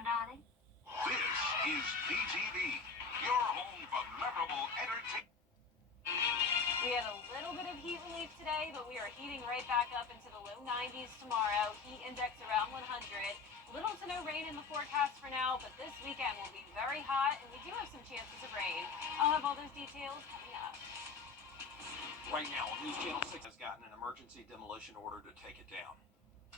Welcome, darling. This is BGB, your home for memorable entertainment. We had a little bit of heat relief today, but we are heating right back up into the low 90s tomorrow. Heat index around 100. Little to no rain in the forecast for now, but this weekend will be very hot, and we do have some chances of rain. I'll have all those details coming up. Right now, News Channel 6 has gotten an emergency demolition order to take it down.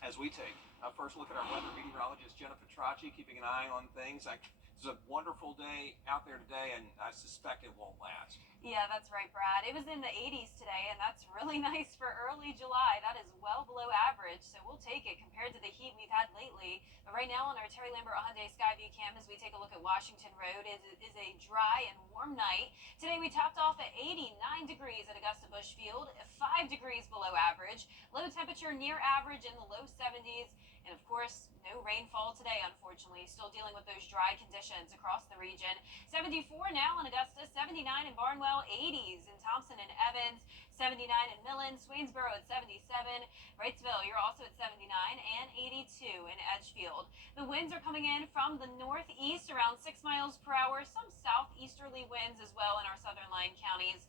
As we take a first look at our weather meteorologist, Jennifer Tracci, keeping an eye on things. It's a wonderful day out there today, and I suspect it won't last. Yeah, that's right, Brad. It was in the 80s today, and that's really nice for early July. That is well below average, so we'll take it compared to the heat we've had lately. But right now on our Terry Lambert Hyundai Skyview cam, as we take a look at Washington Road, it is a dry and warm night. Today we topped off at 89 degrees at Augusta Busch Field, 5 degrees below average. Low temperature near average in the low 70s. And of course, no rainfall today, unfortunately. Still dealing with those dry conditions across the region. 74 now in Augusta, 79 in Barnwell, 80s in Thompson and Evans, 79 in Millen, Swainsboro at 77, Wrightsville, you're also at 79, and 82 in Edgefield. The winds are coming in from the northeast around 6 miles per hour, some southeasterly winds as well in our southern line counties.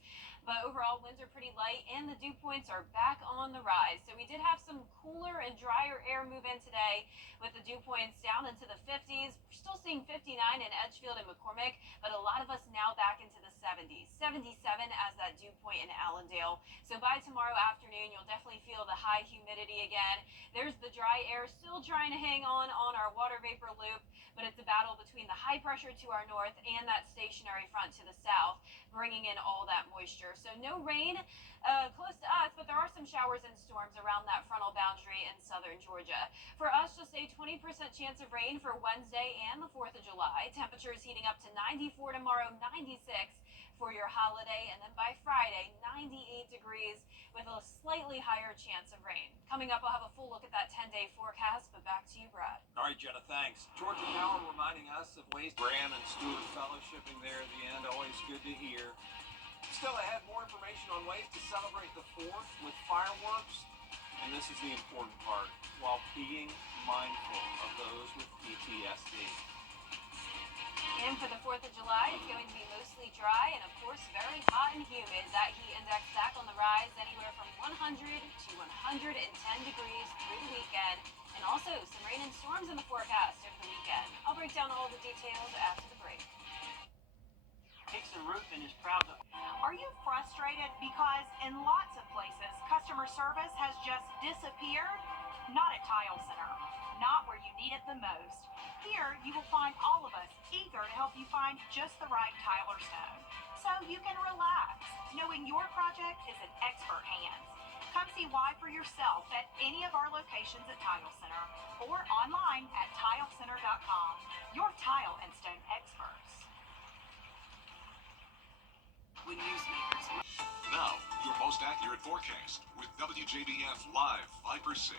But overall, winds are pretty light, and the dew points are back on the rise. So we did have some cooler and drier air move in today with the dew points down into the 50s. We're still seeing 59 in Edgefield and McCormick, but a lot of us now back into the 70s. 77 as that dew point in Allendale. So by tomorrow afternoon, you'll definitely feel the high humidity again. There's the dry air still trying to hang on our water vapor loop, but it's a battle between the high pressure to our north and that stationary front to the south, bringing in all that moisture. So no rain close to us, but there are some showers and storms around that frontal boundary in southern Georgia. For us, just a 20% chance of rain for Wednesday and the 4th of July. Temperatures heating up to 94 tomorrow, 96 for your holiday, and then by Friday, 98 degrees with a slightly higher chance of rain. Coming up, we'll have a full look at that 10-day forecast, but back to you, Brad. All right, Jenna, thanks. Georgia Power reminding us of ways Graham and Stewart fellowshipping there at the end. Always good to hear. Still ahead, more information on ways to celebrate the 4th with fireworks. And this is the important part, while being mindful of those with PTSD. And for the 4th of July, it's going to be mostly dry and, of course, very hot and humid. That heat index back on the rise, anywhere from 100 to 110 degrees through the weekend. And also some rain and storms in the forecast over the weekend. I'll break down all the details after the break. Dixon Roofing is proud to... Are you frustrated because in lots of places, customer service has just disappeared? Not at Tile Center. Not where you need it the most. Here, you will find all of us eager to help you find just the right tile or stone. So you can relax, knowing your project is in expert hands. Come see why for yourself at any of our locations at Tile Center or online at tilecenter.com. Your tile and stone experts. When newsmakers. Now, your most accurate forecast with WJBF Live Viper 6.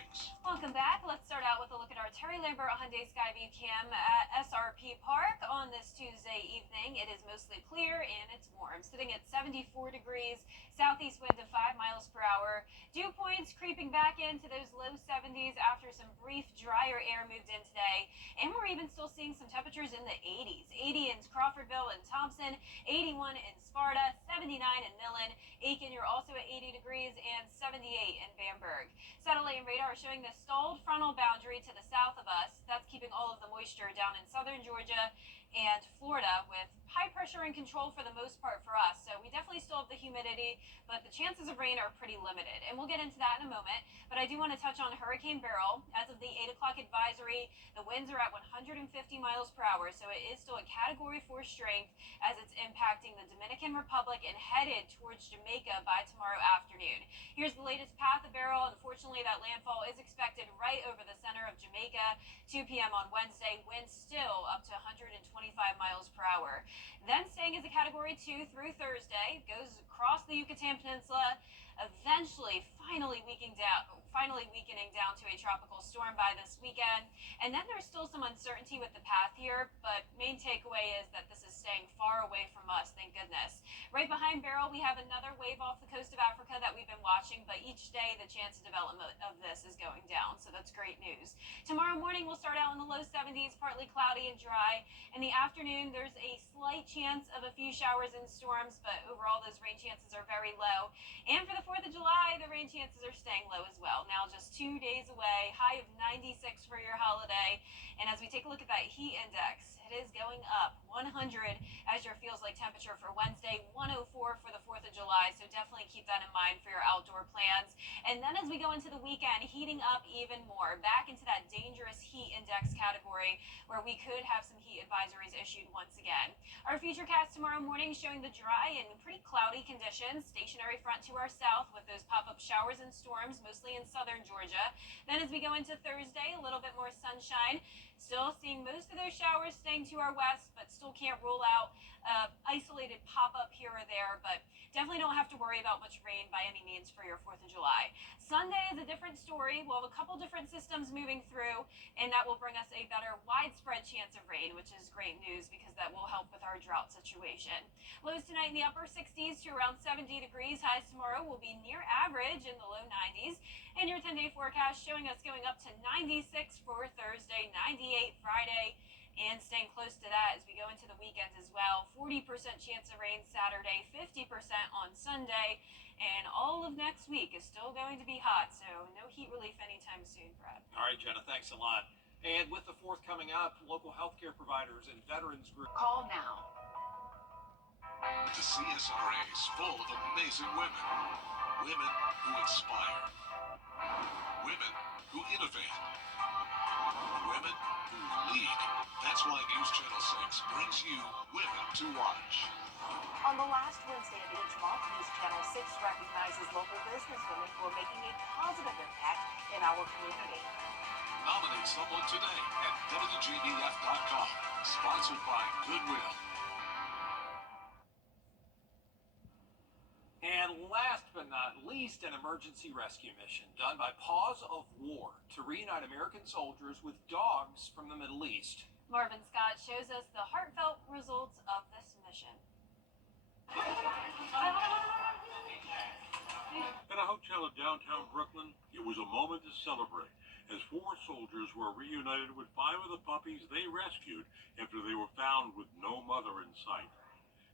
Welcome back. Let's start out with a look at our Terry Lambert Hyundai Skyview cam at SRP Park on this Tuesday evening. It is mostly clear and it's warm, sitting at 74 degrees, southeast wind of 5 miles per hour. Dew points creeping back into those low 70s after some brief drier air moved in today. And we're even still seeing some temperatures in the 80s. 80 in Crawfordville and Thompson, 81 in Sparta, 79 in Millen. Aiken, you're also at 80 degrees, and 78 in Bamberg. Satellite and radar are showing the stalled frontal boundary to the south of us. That's keeping all of the moisture down in southern Georgia and Florida, with high pressure and control for the most part for us. So we definitely still have the humidity, but the chances of rain are pretty limited. And we'll get into that in a moment. But I do want to touch on Hurricane Beryl. As of the 8 o'clock advisory, the winds are at 150 miles per hour. So it is still a Category 4 strength as it's impacting the Dominican Republic and headed towards Jamaica by tomorrow afternoon. Here's the latest path of Beryl. Unfortunately, that landfall is expected right over the center of Jamaica, 2 p.m. on Wednesday. Winds still up to 125 miles per hour. Then staying as a Category 2 through Thursday, goes across the Yucatan Peninsula, eventually finally weakening down to a tropical storm by this weekend. And then there's still some uncertainty with the path here, but main takeaway is that this is staying far away from us, thank goodness. Right behind Beryl, we have another wave off the coast of Africa that we've been watching, but each day the chance of development of this is going down, so that's great news. Tomorrow morning we'll start out in the low 70s, partly cloudy and dry. In the afternoon, there's a slight chance of a few showers and storms, but overall those rain chances are very low. And for the 4th of July, the rain chances are staying low as well. Now just 2 days away, high of 96 for your holiday. And as we take a look at that heat index, it is going up 100 as your feels like temperature for Wednesday, 104 for the 4th of July. So definitely keep that in mind for your outdoor plans. And then as we go into the weekend, heating up even more, back into that dangerous heat index category where we could have some heat advisories issued once again. Our futurecast tomorrow morning showing the dry and pretty cloudy conditions, stationary front to our south with those pop-up showers and storms, mostly in southern Georgia. Then as we go into Thursday, a little bit more sunshine. Still seeing most of those showers staying to our west, but still can't rule out isolated pop-up here or there, but definitely don't have to worry about much rain by any means for your 4th of July. Sunday is a different story. We'll have a couple different systems moving through, and that will bring us a better widespread chance of rain, which is great news because that will help with our drought situation. Lows tonight in the upper 60s to around 70 degrees. Highs tomorrow will be near average in the low 90s. And your 10-day forecast showing us going up to 96 for Thursday, 98 Friday, and staying close to that as we go into the weekend as well. 40% chance of rain Saturday, 50% on Sunday, and all of next week is still going to be hot, so no heat relief anytime soon, Brad. All right, Jenna, thanks a lot. And with the 4th coming up, local healthcare providers and veterans groups. Call now. The CSRA is full of amazing women. Women who inspire. Women who innovate. Women who lead. That's why News Channel 6 brings you Women to Watch. On the last Wednesday of each month, News Channel 6 recognizes local businesswomen who are making a positive impact in our community. Nominate someone today at WJBF.com. Sponsored by Goodwill. And last but not least, an emergency rescue mission done by Paws of War to reunite American soldiers with dogs from the Middle East. Marvin Scott shows us the heartfelt results of this mission. At a hotel in downtown Brooklyn, it was a moment to celebrate as 4 soldiers were reunited with 5 of the puppies they rescued after they were found with no mother in sight.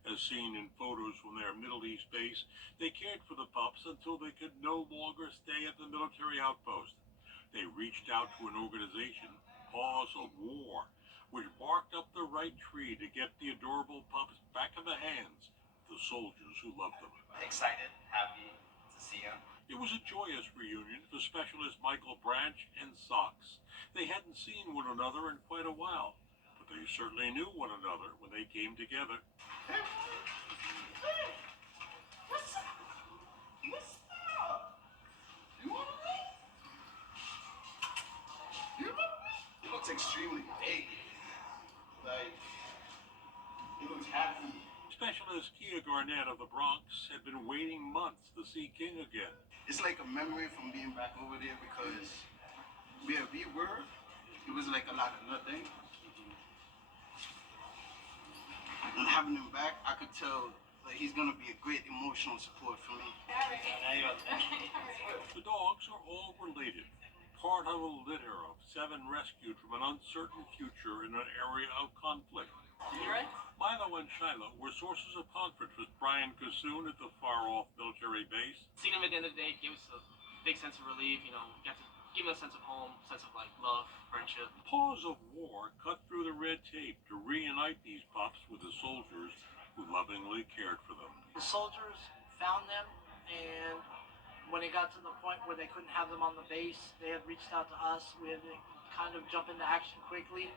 As seen in photos from their Middle East base, they cared for the pups until they could no longer stay at the military outpost. They reached out to an organization, Paws of War, which barked up the right tree to get the adorable pups back in the hands of the soldiers who loved them. Excited, happy to see him. It was a joyous reunion for specialist Michael Branch and Socks. They hadn't seen one another in quite a while, but they certainly knew one another when they came together. What's up? What's up? You want me? You want me? He looks extremely big. Like, he looks happy. Specialist Kia Garnett of the Bronx had been waiting months to see King again. It's like a memory from being back over there because where we were, it was like a lot of nothing. And having him back, I could tell that he's gonna be a great emotional support for me. The dogs are all related, part of a litter of 7 rescued from an uncertain future in an area of conflict. Milo and Shiloh were sources of comfort for Brian Kassoon at the far-off military base. Seeing him at the end of the day gave us a big sense of relief, got to give him a sense of home, sense of like love, friendship. Paws of War cut through the red tape to reunite these pups with the soldiers who lovingly cared for them. The soldiers found them, and when it got to the point where they couldn't have them on the base, they had reached out to us. We had to kind of jump into action quickly.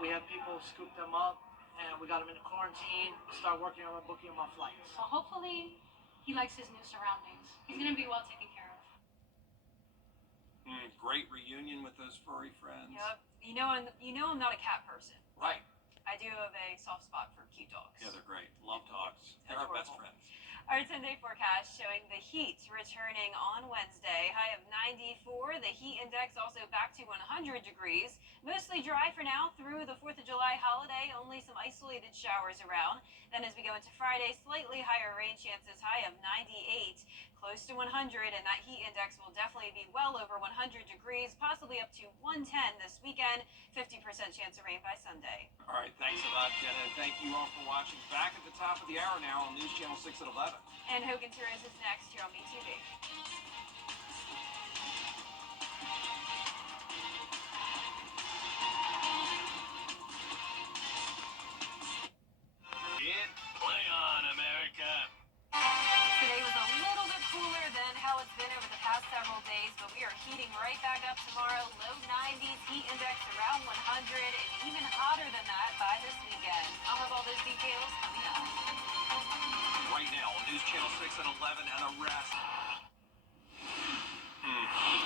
We had people scoop them up, and we got them into quarantine, start working on booking them on flights. So hopefully he likes his new surroundings. He's going to be well taken care of. Great reunion with those furry friends. Yep. You know I'm not a cat person. Right. I do have a soft spot for cute dogs. Yeah, they're great. Love dogs. They're our best friends. Our 10-day forecast showing the heat returning on Wednesday. High of 94. The heat index also back to 100 degrees. Mostly dry for now through the 4th of July holiday. Only some isolated showers around. Then as we go into Friday, slightly higher rain chances. High of 98. Close to 100, and that heat index will definitely be well over 100 degrees, possibly up to 110 this weekend. 50% chance of rain by Sunday. All right, thanks a lot, Jenna, and thank you all for watching. Back at the top of the hour now on News Channel 6 at 11. And Hogan Tours is next here on MeTV. Play on, America. Today was a little bit cooler than how it's been over the past several days, but we are heating right back up tomorrow. Low 90s, heat index around 100, and even hotter than that by this weekend. I'll have all those details coming up. Right now on News Channel 6 at 11 and the rest.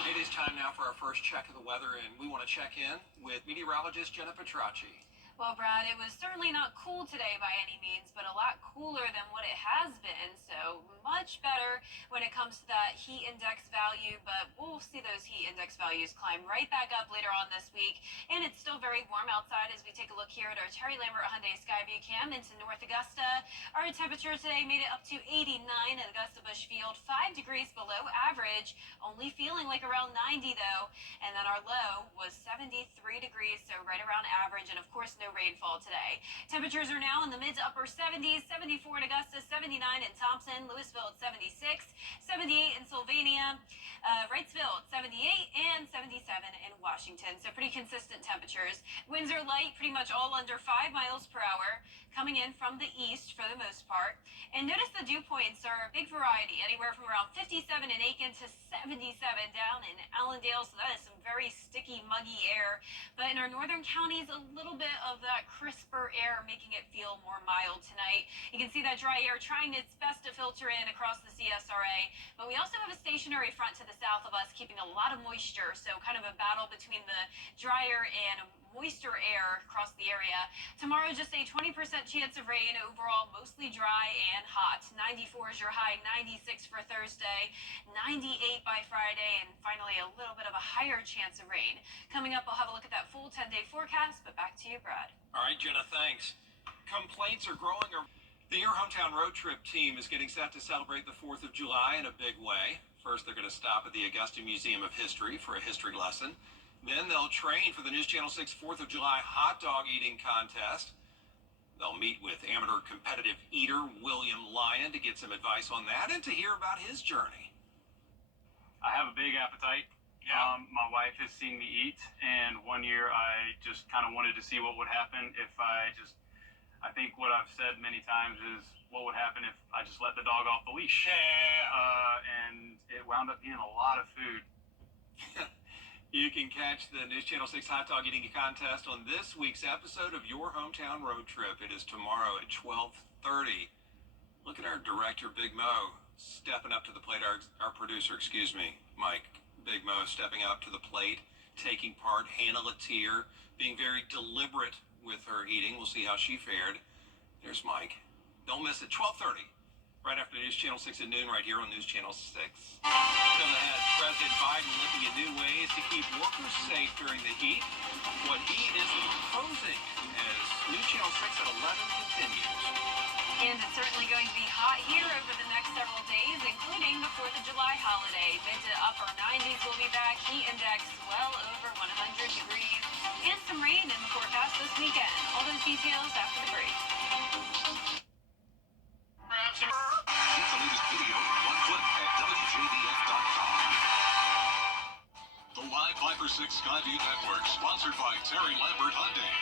It is time now for our first check of the weather, and we want to check in with meteorologist Jenna Petracci. Well, Brad, it was certainly not cool today by any means, but a lot cooler than what it has been. So much better when it comes to that heat index value, but we'll see those heat index values climb right back up later on this week. And it's still very warm outside as we take a look here at our Terry Lambert Hyundai Skyview cam into North Augusta. Our temperature today made it up to 89 at Augusta Busch Field, 5 degrees below average, only feeling like around 90 though. And then our low was 73 degrees, so right around average, and of course no rainfall today. Temperatures are now in the mid to upper 70s, 74 in Augusta, 79 in Thompson, Louisville at 76, 78 in Sylvania, Wrightsville at 78, and 77 in Washington. So pretty consistent temperatures. Winds are light, pretty much all under 5 miles per hour, coming in from the east for the most part. And notice the dew points are a big variety, anywhere from around 57 in Aiken to 77 down in Allendale. So that is some very sticky, muggy air. But in our northern counties, a little bit of that crisper air, making it feel more mild tonight. You can see that dry air trying its best to filter in across the CSRA. But we also have a stationary front to the south of us, keeping a lot of moisture. So kind of a battle between the drier and moister air across the area. Tomorrow, just a 20% chance of rain. Overall, mostly dry and hot. 94 is your high, 96 for Thursday, 98 by Friday, and finally a little bit of a higher chance of rain. Coming up, we'll have a look at that full 10-day forecast, but back to you, Brad. All right, Jenna, thanks. Complaints are growing. The Your Hometown Road Trip team is getting set to celebrate the 4th of July in a big way. First, they're going to stop at the Augusta Museum of History for a history lesson. Then they'll train for the News Channel 6 4th of July hot dog eating contest. They'll meet with amateur competitive eater William Lyon to get some advice on that and to hear about his journey. I have a big appetite. Yeah. My wife has seen me eat, and one year I just kind of wanted to see what would happen if I think what I've said many times is what would happen if I just let the dog off the leash. And it wound up being a lot of food. You can catch the News Channel 6 hot dog eating contest on this week's episode of Your Hometown Road Trip. It is tomorrow at 12:30. Look at our director, Big Mo, stepping up to the plate. Our producer, Mike. Big Mo stepping up to the plate, taking part. Hannah Latier being very deliberate with her eating. We'll see how she fared. There's Mike. Don't miss it. 12:30. Right after News Channel 6 at noon, right here on News Channel 6. Still ahead, President Biden looking at new ways to keep workers safe during the heat. What he is proposing as News Channel 6 at 11 continues. And it's certainly going to be hot here over the next several days, including the 4th of July holiday. Mid to upper 90s will be back. Heat index well over 100 degrees. And some rain in the forecast this weekend. All those details after the break. Get the latest video in one click at WJBF.com. The Live 5/6 Skyview Network, sponsored by Terry Lambert Hyundai.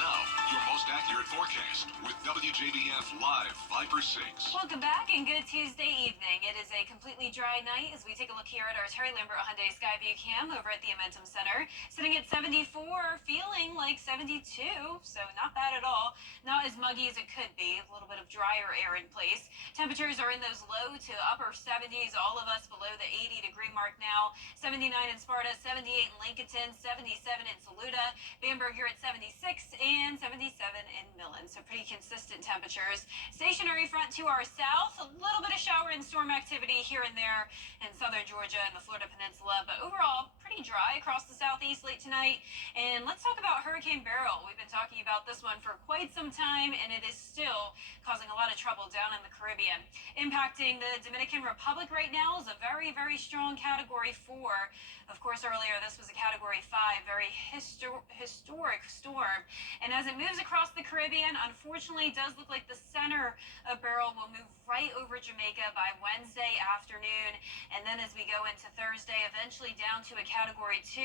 Now, your most accurate forecast with WJBF Live 5/6. Welcome back and good Tuesday evening. It is a completely dry night as we take a look here at our Terry Lambert Hyundai Skyview cam over at the Amentum Center. Sitting at 74, feeling like 72, so not bad at all. Not as muggy as it could be. A little bit of drier air in place. Temperatures are in those low to upper 70s. All of us below the 80-degree mark now. 79 in Sparta, 78 in Lincolnton, 77 in Saluda. Bamberg here at 76 and 77 in Millen. So pretty consistent consistent temperatures. Stationary front to our south, a little bit of shower and storm activity here and there in southern Georgia and the Florida Peninsula, but overall pretty dry across the southeast late tonight. And let's talk about Hurricane Beryl. We've been talking about this one for quite some time, and it is still causing a lot of trouble down in the Caribbean. Impacting the Dominican Republic right now is a very, very strong Category 4. Of course, earlier this was a Category 5, very historic storm. And as it moves across the Caribbean, unfortunately, it does look like the center of Beryl will move right over Jamaica by Wednesday afternoon. And then as we go into Thursday, eventually down to a Category 2.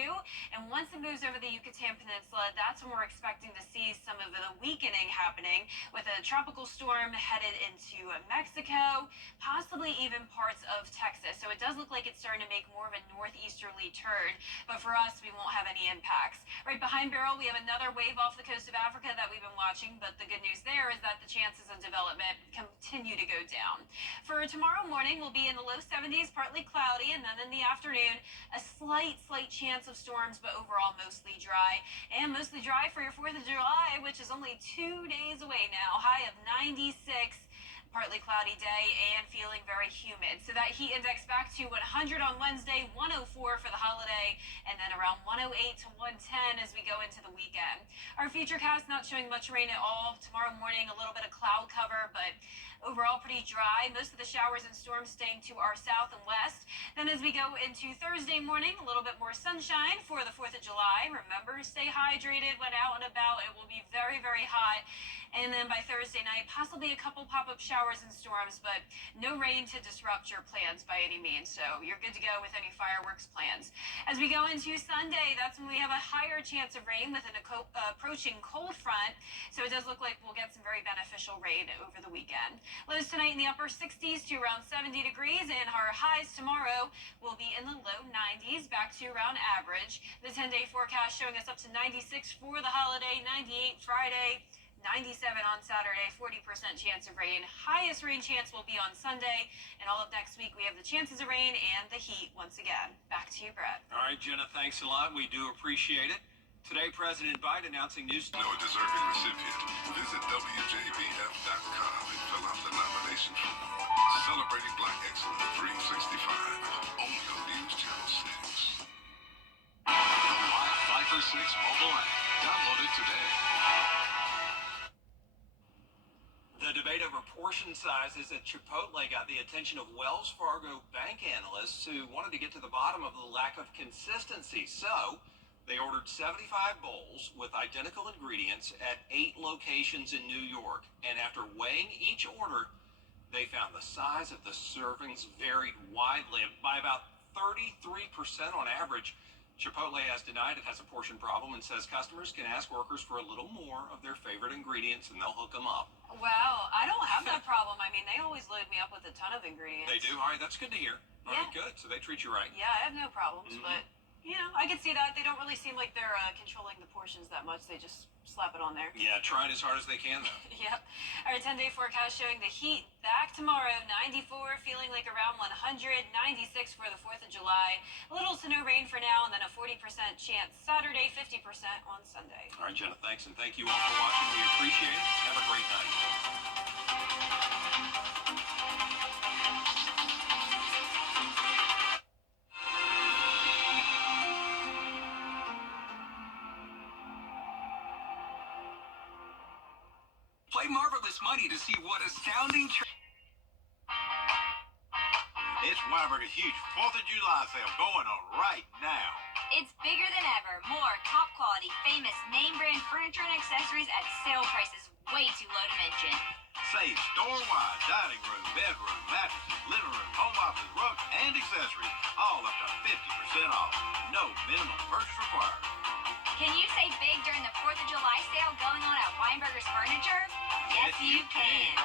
And once it moves over the Yucatan Peninsula, that's when we're expecting to see some of the weakening happening with a tropical storm headed into Mexico, possibly even parts of Texas. So it does look like it's starting to make more of a northeasterly turn, but for us, we won't have any impacts. Right behind Beryl, we have another wave off the coast of Africa that we've been watching, but the good news there is that the chances of development continue to go down. For tomorrow morning, we'll be in the low 70s, partly cloudy, and then in the afternoon, a slight chance of storms, but overall mostly dry. And mostly dry for your 4th of July, which is only 2 days away now. High of 96. Partly cloudy day and feeling very humid. So that heat index back to 100 on Wednesday, 104 for the holiday, and then around 108 to 110 as we go into the weekend. Our futurecast not showing much rain at all. Tomorrow morning, a little bit of cloud cover, but overall pretty dry. Most of the showers and storms staying to our south and west. Then as we go into Thursday morning, a little bit more sunshine for the 4th of July. Remember, stay hydrated when out and about. It will be very, very hot. And then by Thursday night, possibly a couple pop-up showers and storms, but no rain to disrupt your plans by any means. So you're good to go with any fireworks plans. As we go into Sunday, that's when we have a higher chance of rain with an approaching cold front. So it does look like we'll get some very beneficial rain over the weekend. Lows tonight in the upper 60s to around 70 degrees, and our highs tomorrow will be in the low 90s, back to around average. The 10-day forecast showing us up to 96 for the holiday, 98 Friday, 97 on Saturday, 40% chance of rain. Highest rain chance will be on Sunday, and all of next week we have the chances of rain and the heat once again. Back to you, Brett. All right, Jenna, thanks a lot. We do appreciate it. Today, President Biden announcing new... Know a deserving recipient. Visit WJBF.com and fill out the nomination form. Celebrating Black Excellence 365. Only on News Channel 6. The live Viper 6 mobile app. Download it today. The debate over portion sizes at Chipotle got the attention of Wells Fargo bank analysts who wanted to get to the bottom of the lack of consistency. So they ordered 75 bowls with identical ingredients at 8 locations in New York. And after weighing each order, they found the size of the servings varied widely by about 33% on average. Chipotle has denied it has a portion problem and says customers can ask workers for a little more of their favorite ingredients and they'll hook them up. Wow, I don't have that problem. I mean, they always load me up with a ton of ingredients. They do? All right, that's good to hear. All right, good. So they treat you right. Yeah, I have no problems, but, you know, I can see that. They don't really seem like they're controlling the portions that much. They just slap it on there. Yeah, trying as hard as they can, though. Yep. Our 10-day forecast showing the heat back tomorrow, 94, feeling like around 100, 96 for the 4th of July. Little to no rain for now, and then a 40% chance Saturday, 50% on Sunday. All right, Jenna, thanks, and thank you all for watching. We appreciate it. Have a great night. Play Marvelous Money to see what astounding... It's Weinberger's huge 4th of July sale going on right now. It's bigger than ever. More top quality, famous name brand furniture and accessories at sale prices way too low to mention. Save store-wide dining room, bedroom, mattresses, living room, home office, rugs, and accessories. All up to 50% off. No minimum purchase required. Can you save big during the 4th of July sale going on at Weinberger's Furniture? Yes, you can.